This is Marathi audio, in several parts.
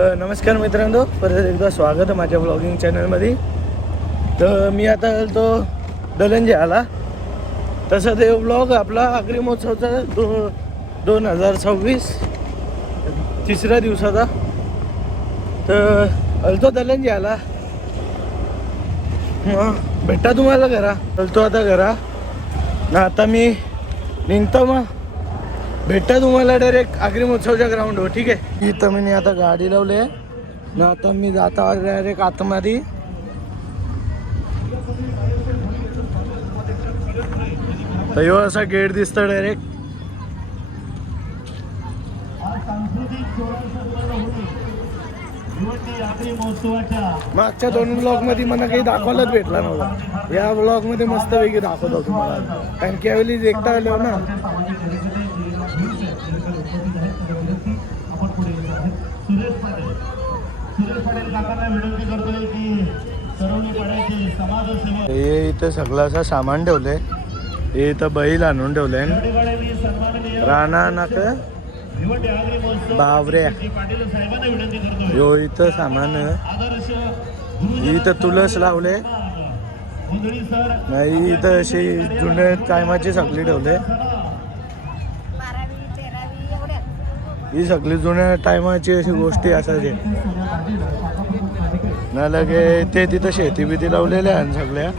नमस्कार मित्रांनो, परत एकदा स्वागत आहे माझ्या ब्लॉगिंग चॅनलमध्ये. तर मी आता तो दलंजी आला. तसं ते ब्लॉग आपला आगरी महोत्सवचा 2026 तिसऱ्या दिवसाचा. तर अलतो दलंजी आला. मग भेटा तुम्हाला घरा अलतो आता घरा ना. आता मी निघतो, मग भेटता तुम्हाला डायरेक्ट आगरी महोत्सवच्या ग्राउंडवर. ठीक आहे. इथं मी आता गाडी लावली आहे ना. आता मी जाता डायरेक्ट आतमध्ये. तर ह्यो असा गेट दिसतं डायरेक्ट. मागच्या 2 ब्लॉग मध्ये मला काही दाखवायलाच भेटला नव्हता. या ब्लॉग मध्ये मस्त पैकी दाखवतो तुम्हाला, कारण की यावेळी एकटा आलो ना. हे इथं सगळं असं सामान ठेवलंय. हे इथं बैल आणून ठेवलंय. राणा नाक बावरे यो इथं सामान. इथं तुळस लावले नाही. इथं अशी जुन्या टायमाची सगळी ठेवले. ही सगळी जुन्या टायमाची अशी गोष्टी असायची ना. लगे ते तिथं शेती बिती लावलेल्या आणि सगळ्या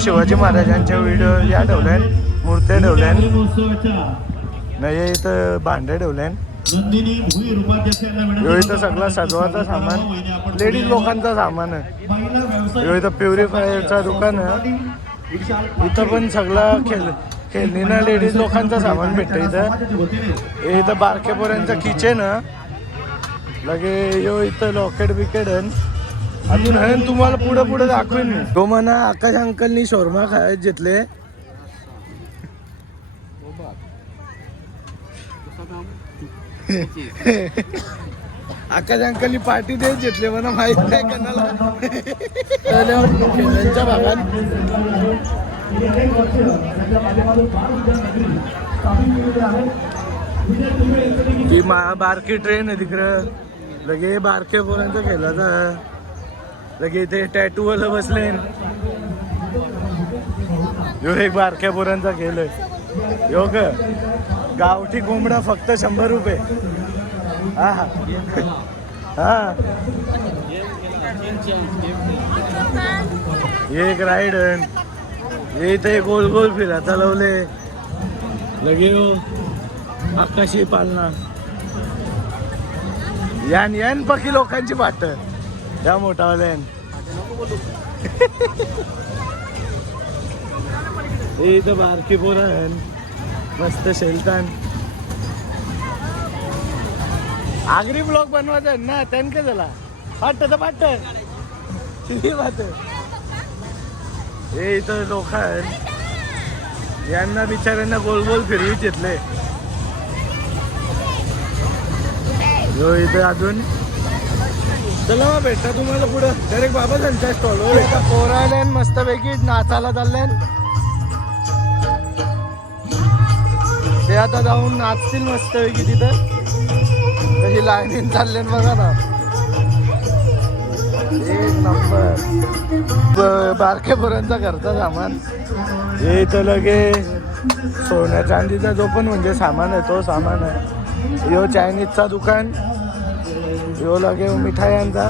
शिवाजी महाराजांच्या व्हिडिओ या ठेवल्या. मूर्त्या ठेवल्या नाही. इथं भांडे ठेवले. इथं सगळा सजवाचा सामान, लेडीज लोकांचा सामान आहे. इथं प्युरिफायरचा दुकान आहे. इथं पण सगळा खेळणीना लेडीज लोकांचा सामान भेटतं. इथं बारक्या पोरांचा किचन लगे. यो इथं लॉकेट बिकेट अजून आहे. तुम्हाला पुढे दाखवेन मी. तो म्हणा आकाश अंकलनी शोरमा खायला घेतले. आकाश अंकलनी पार्टी देत घेतले म्हणा. माहित नाही कोणाला. खेळण्यांच्या भागात ती बारकी ट्रेन आहे तिकडं. लगे बारके पोरांचा खेळाचा. लगे इथे टॅटू वाला बसले. यो एक बारक्या पोरांचा खेळ आहे. यो ग गावठी कोंबडा फक्त 100 रुपये. हा हा हा. एक राईड. हे इथे गोल गोल फिरायला लावले. लगे हो आकाशी पालना. यान पकी लोकांची वाट या मोठावाल्यान. हे इथं बारकी पोरं मस्त शेलतान. आगरी ब्लॉग बनवायचा ना. त्यान काय झाला पाट तर पाट बात. हे इथं लोक यांना बिचाऱ्यांना गोल गोल फिरवीत घेतले. जो इथे अजून चला मग भेटता तुम्हाला पुढं डायरेक्ट बाबाजांच्या स्टॉलवर. एका पोरायला मस्तपैकी नाचायला चालले. ते आता जाऊन नाचतील मस्तपैकी तिथं. कशी लाईनीन चालले बघा ना. एक नंबर. बारक्या पोरांचा घरचा सामान. हे इथं लगे सोन्या चांदीचा जो पण म्हणजे सामान आहे तो सामान आहे. यो चायनीजचा दुकान. यो लगे मिठायांचा.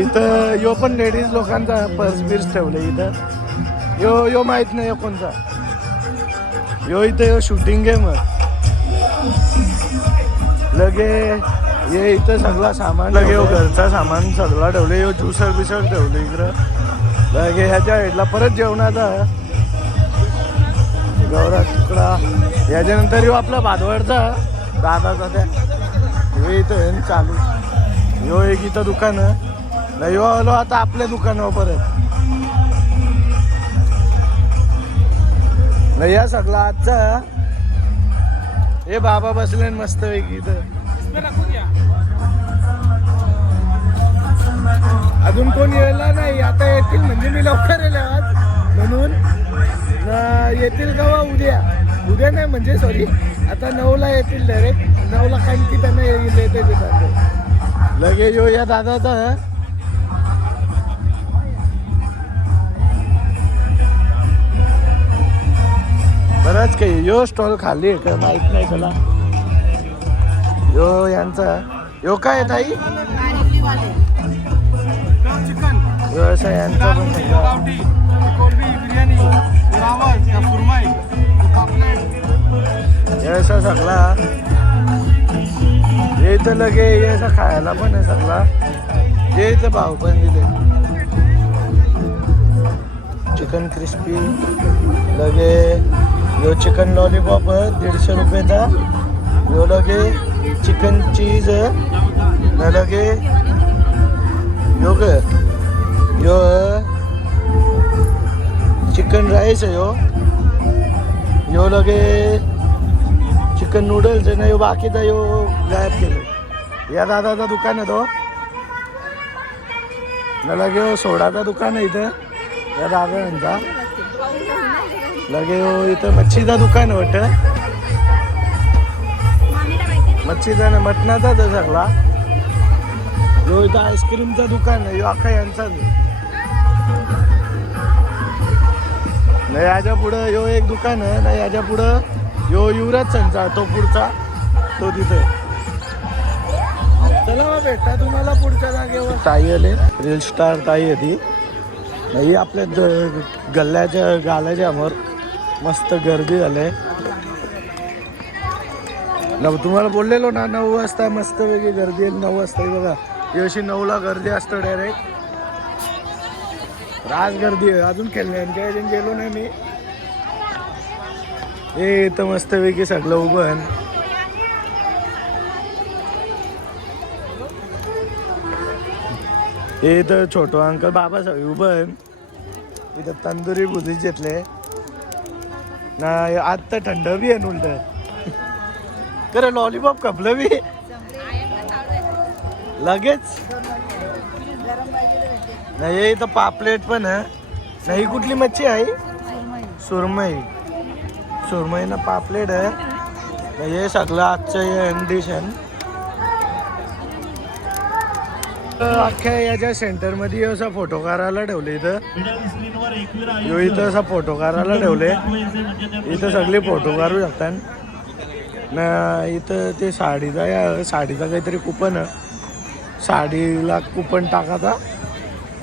इथं यो पण लेडीज लोकांचा पर्स बिर्स ठेवले इथं. यो माहित नाही कोणता. यो इथं यो शूटिंग गेम लगे. हे इथं सगळा सामान लगे. यो घरचा सामान सगळा ठेवले. यो ज्युसर बिसर ठेवले इकडं. लगे ह्याच्या हेडला परत जेवणाचा गौरा तुकडा. याच्यानंतर यो आपला भादवडचा दादाचा त्या हे इथं चालू. यो एक इथं दुकान. यो आलो आता आपल्या दुकानावर परत. नाही या सगळा आजचा. हे बाबा बसले मस्त पैकी इथं. अजून कोण यायला नाही. आता येतील म्हणजे मी लवकर येईल आज म्हणून. येतील का उद्या. उद्या नाही म्हणजे सॉरी आता 9ला येतील डायरेक्ट 9ला कारण की त्यांना येते तिथं लगे यो या दादाचा बरंच काही यो स्टॉल खाली आहे का माहित नाही त्याला यो यांचा यो काय आहे ताई व्यवसाय यांचा पण ऐसा सगळा हे तर लगे याचा खायला पण आहे सगळा याचा भाव पण दिले चिकन क्रिस्पी लगे यो चिकन लॉलीपॉप 150 रुपयाचा यो लगे चिकन चीज न लगे यो ग यो चिकन राईस आहे यो लगे चिकन नूडल्स आहे ना यो बाकीचा यो गायब केलं या दादाचा दुकान आहे तो न लगे सोडाचा दुकान आहे इथं या दादा यांचा लगे इथं मच्छीचा दुकान आहे वाटतं मच्छीचा ना मटणाचाच आहे सगळा यो इथं आईस्क्रीमचं दुकान आहे यो अख्खा यांचाच नाही याच्या पुढं यो एक दुकान आहे नाही याच्या पुढं यो युवराज संचा तो पुढचा तो तिथे चला मग भेटा तुम्हाला पुढच्या जागेवर ताई आले रील स्टार ताई आहे ती नाही आपल्या गल्ल्याच्या गाल्याच्या समोर मस्त गर्दी झाली तुम्हाला बोललेलो ना 9 वाजता मस्त वेगळी गर्दी आहे 9 वाजता बघा अशी 9ला गर्दी असतं डायरेक्ट राज गर्दी आहे अजून खेळण्यांच्या अजून गेलो नाही मी हे इथं मस्त वेगळी सगळं उभं आहे हे इथं छोटो अंकल बाबा सगळे उभं आहे इथं तंदुरी भुजी घेतले ना आज तर थंड बी आहे उलट खरं लॉलीपॉप कपलं बी लगेच नाही इथं पापलेट पण आहे नाही कुठली मच्छी आहे सुरमई ना पापलेट आहे हे सगळं आजचं डिश आहे अख्ख्या याच्या सेंटरमध्ये असा फोटो काढायला ठेवले इथं असा फोटो काढायला ठेवले इथं सगळे फोटो काढू शकतात ना इथं ते साडीचा काहीतरी कुपन साडीला कुपन टाकायचा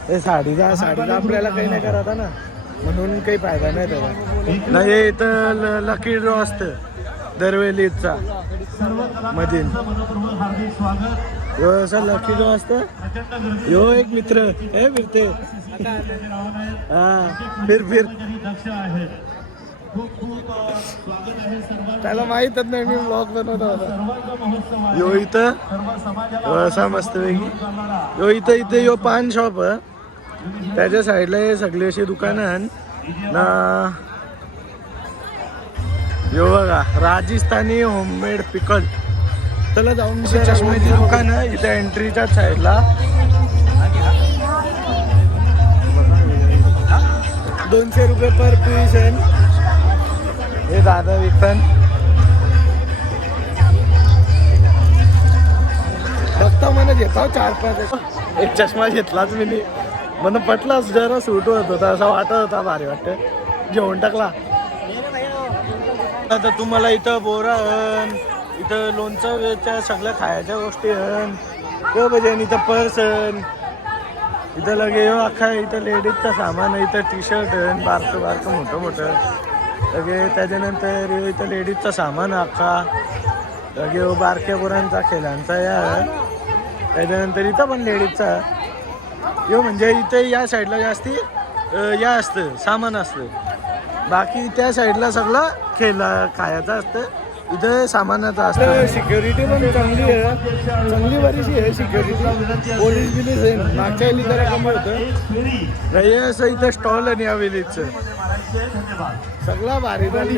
ते साडीचा आपल्याला काही नाही करायचा ना म्हणून काही फायदा नाही त्याला नाही इथं लकी ड्रॉ असतं दरवेलीचा मधील यो असा लकी ड्रॉ असतं यो एक मित्र हे फिरते हा फिर त्याला माहीतच नाही मी ब्लॉग बनवत होता यो इथं असा मस्त वेगळी यो इथं यो पान शॉप त्याच्या साईडला हे सगळी अशी दुकानं ना यो बघा राजस्थानी होममेड पिकल त्याला जाऊन चष्म्याची दुकान आहे इथे एंट्रीच्या साईडला 200 रुपये पर पीस आहे हे दादा विकतात बघता मला घेता 4-5 एक चष्मा घेतलाच मी मला पटलाच जरा सूट होत होता असा वाटत होता भारी वाटत जेवण टाकला आता तुम्हाला इथं बोरा इथं लोणचं सगळ्या खायच्या गोष्टी म्हणजे इथं पर्स इथं लगे अख्खा इथं लेडीजचं सामान आहे इथं टी शर्ट बारकं मोठं लगे त्याच्यानंतर इथं लेडीजचं सामान अख्खा लगे बारक्या पोरांचा खेळांचा या त्याच्यानंतर इथं पण लेडीजचा म्हणजे इथे या साईडला जास्ती या असतं सामान असतं बाकी त्या साईडला सगळं खायचं असतं इथं सामानाचं असतं सिक्युरिटी पण चांगली बरीचशी आहे सिक्युरिटी पोलीस बिलीस आहे मागच्या वेळी जरा कमी होतं नाही असं इथं स्टॉल आहे या विलेजचं सगळा भारी झाली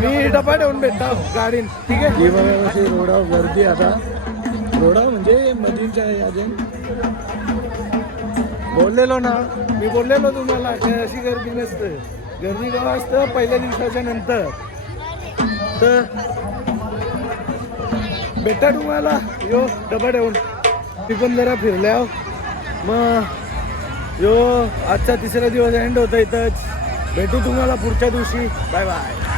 मी डबा ठेवून भेटतो गाडीन ठीक आहे ही बघा कशी रोडावर गर्दी आता रोडावर म्हणजे मधीच्या अजून बोललेलो ना मी बोललेलो तुम्हाला अशी गर्दी नसते गर्दी केव्हा असतं पहिल्या दिवसाच्या नंतर. तर भेटा तुम्हाला यो डबा ठेवून ती पण जरा फिरल्या. मग यो आजचा तिसरा दिवस एंड होता इथंच. भेटू तुम्हाला पुढच्या दिवशी. Bye bye.